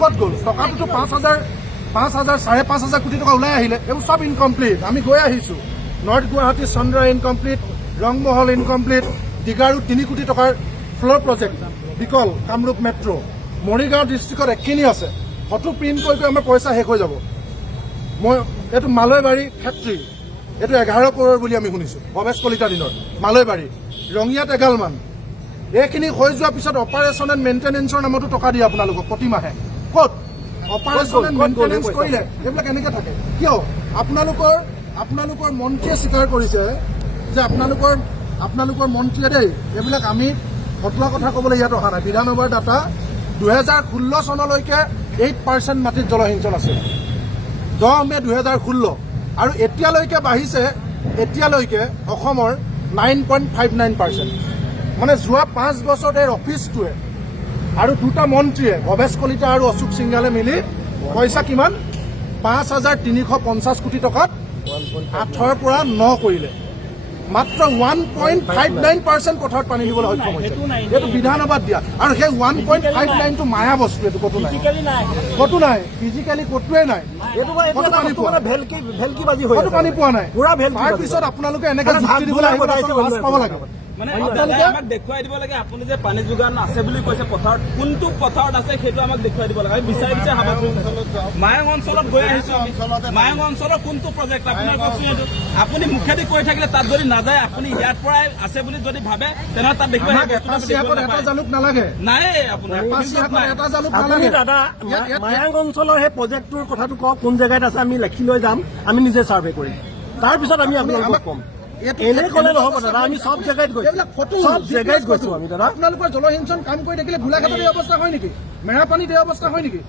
ক'ত গ'ল? টকাটোতো 5,000 5,500 কোটি টকা ওলাই আহিলে। এইবোৰ চব ইনকমপ্লিট। আমি গৈ আহিছোঁ। North Guwahati Chandra incomplete, Rang Mahal incomplete, Digaru 3 কোটি টকাৰ ফ্ল'ৰ প্ৰজেক্ট, বিকল কামৰূপ মেট্ৰ', মৰিগাঁও ডিষ্ট্ৰিক্টত একখিনি আছে। ফটো প্ৰিণ্ট কৰি আমাৰ পইচা শেষ হৈ যাব। মই এইটো মালৈবাৰী ফেক্টৰী, এইটো 11 কৰোৰ বুলি আমি শুনিছোঁ ভৱেশ কলিতাৰ দিনত। মালৈবাৰী ৰঙিয়াত এগালমান। এইখিনি হৈ যোৱাৰ পিছত অপাৰেশ্যন এণ্ড মেইনটেনেন্সৰ নামতো টকা দিয়ে আপোনালোকক প্ৰতিমাহে। ক'ত অপাৰেশ্যন এণ্ড মেইনটেনেন্স কৰিলে এইবিলাক এনেকৈ থাকে কিয়? আপোনালোকৰ মন্ত্ৰীয়ে স্বীকাৰ কৰিছে যে আপোনালোকৰ মন্ত্ৰীয়ে দেই এইবিলাক আমি ফটোৱা কথা ক'বলৈ ইয়াত অহা নাই। বিধানসভাৰ ডাটা 2016 চনলৈকে 8% মাটিত জলসিঞ্চন আছিল। 10 মে 2016 আৰু এতিয়ালৈকে বাঢ়িছে, এতিয়ালৈকে অসমৰ 9.59%। মানে যোৱা 5 বছৰত এই অফিচটোৱে আৰু দুটা মন্ত্ৰীয়ে ভৱেশ কলিতা আৰু অশোক সিংঘালে মিলি পইচা কিমান 5,350 কোটি টকাত 8ৰ পৰা 9 কৰিলে। মাত্ৰ 1.59% পথাৰত পানী দিবলৈ সক্ষম হৈছে। এইটো বিধানসভাত দিয়া আৰু সেই 1.59টো মায়া বস্তু। এইটো ক'তো নাই ফিজিকেলি ক'তোৱে নাই। এইটো পানী পোৱা নাই। তাৰপিছত আপোনালোকে এনেকৈ যুক্তি দিবলৈ আহিব, লাজ পাব লাগে। মানে আমাক দেখুৱাই দিব লাগে আপুনি যে পানী যোগান আছে বুলি কৈছে পথাৰত, কোনটো পথাৰত আছে সেইটো আমাক দেখুৱাই দিব লাগে। আমি বিচাৰি মায়ং অঞ্চলত গৈ আহিছো। মায়ং অঞ্চলৰ কোনটো প্ৰজেক্ট আপোনাৰ কওকচোন। এইটো আপুনি মুখেদি কৈ থাকিলে তাত যদি নাযায়, আপুনি ইয়াৰ পৰাই আছে বুলি যদি ভাবে তেনেহ'লে তাত দেখুৱাই নালাগে। নাই আপোনাৰ দাদা মায়ং অঞ্চলৰ সেই প্ৰজেক্টটোৰ কথাটো কওক, কোন জেগাত আছে আমি লেখি লৈ যাম, আমি নিজে ছাৰ্ভে কৰিম। তাৰপিছত আমি আপোনালোকক ক'ম। এনে ক'লে নহ'ব দাদা, আমি চব জেগাত গৈছো আমি দাদা। আপোনালোকৰ জলসিঞ্চন কাম কৰি থাকিলে গোলাঘাটত এই অৱস্থা হয় নেকি? মেৰাপানীত এই অৱস্থা হয় নেকি?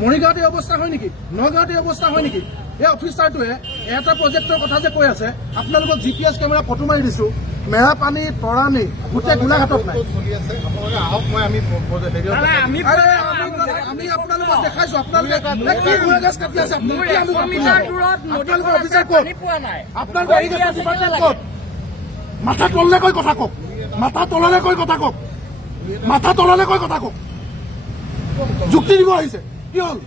মৰিগাঁৱত এই অৱস্থা হয় নেকি? নগাঁৱত এই অৱস্থা হয় নেকি? এই অফিচাৰটোৱে এটা প্ৰজেক্টৰ কথা যে কৈ আছে, আপোনালোকক GPS কেমেৰা ফটো মাৰি দিছো, মেৰাপানী তৰাণী গোটেই গোলাঘাটত নাই। আমি আপোনালোকক দেখাইছো। আপোনালোকে কাটি আছে। আপোনালোকৰ অফিচাৰ ক'ত? আপোনালোকৰ ক'ত? মাথা তললে কৈ কথা কওক। মাথা তললে কৈ কথা কওক। মাথা তললে কৈ কথা কওক। যুক্তি দিব আহিছে। কি হ'ল?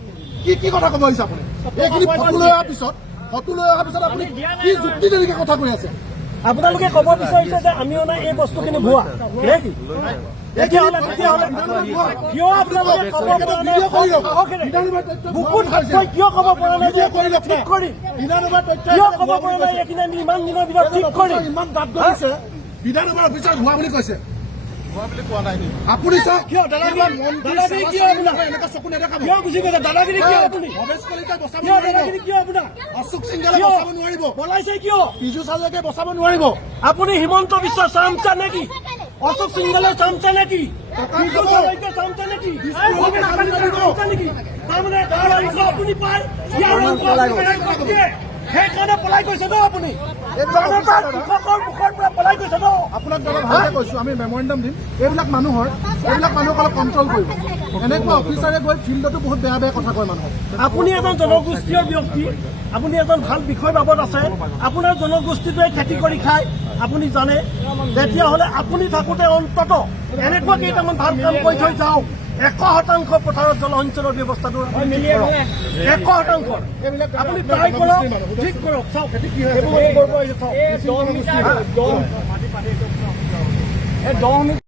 কি কথা ক'ব আহিছে আপুনি? এইখিনি ফটো লৈ অহাৰ পিছত আপুনি কি যুক্তি তেনেকে কথা কৈ আছে? আপোনালোকে ক'ব বিচাৰিছে যে আমিও নাই এই বস্তুখিনি ভুৱা নেকি? তেতিয়াহ'লে কিয় আপোনালোকে ক'ব পৰা নাই? বুকুত হাত থৈ কিয় ক'ব পৰা নাই? ঠিক কৰি কিয় ক'ব পৰা নাই? এইখিনি আমি ইমান দিনৰ ভিতৰত ঠিক কৰি ইমান দাঁত গৈছে। বিধানসভাৰ অফিচাৰ হোৱা বুলি কৈছে। আপুনি চাওক কিয় দাদাগিৰি কিয় এনেকুৱা চকু নেদেখাব? কিয় গুচি গৈছে দাদাগিৰি? কিয় আপুনি ভৱেশ কলিতাই বচাব দাদাগিৰি? কিয় আপোনাৰ অশোক সিংঘালে বচাব নোৱাৰিব? পলাইছে কিয়? পীযুষ হাজৰিকাই বচাব নোৱাৰিব? আপুনি হিমন্ত বিশ্ব চামচা নেকি? অশোক সিংঘালে চামচা নেকি? পীযুষ হাজৰিকা চামচা নেকি? তাৰমানে আপুনি পায় সেইকাৰণে পলাই গৈছে ন? আপুনি কৃষকৰ মুখৰ পৰা পলাই গৈছে ন? আপোনাক দাদা ভালকে কৈছো, আমি মেমৰেণ্ডাম দিম। এইবিলাক মানুহক অলপ কণ্ট্ৰল কৰিব। এনেকুৱা অফিচাৰে গৈ ফিল্ডতো বহুত বেয়া বেয়া কথা কয় মানুহক। আপুনি এজন জনগোষ্ঠীয় ব্যক্তি, আপুনি এজন ভাল বিষয় বাবদ আছে, আপোনাৰ জনগোষ্ঠীটোৱে খেতি কৰি খায়, আপুনি জানে। তেতিয়াহ'লে আপুনি থাকোঁতে অন্তত এনেকুৱা কেইটামান ভাল কাম কৰি থৈ যাওক। 100% পথাৰত জলসিঞ্চনৰ ব্যৱস্থাটো 100% আপুনি ট্ৰাই কৰক, ঠিক কৰক। চাওক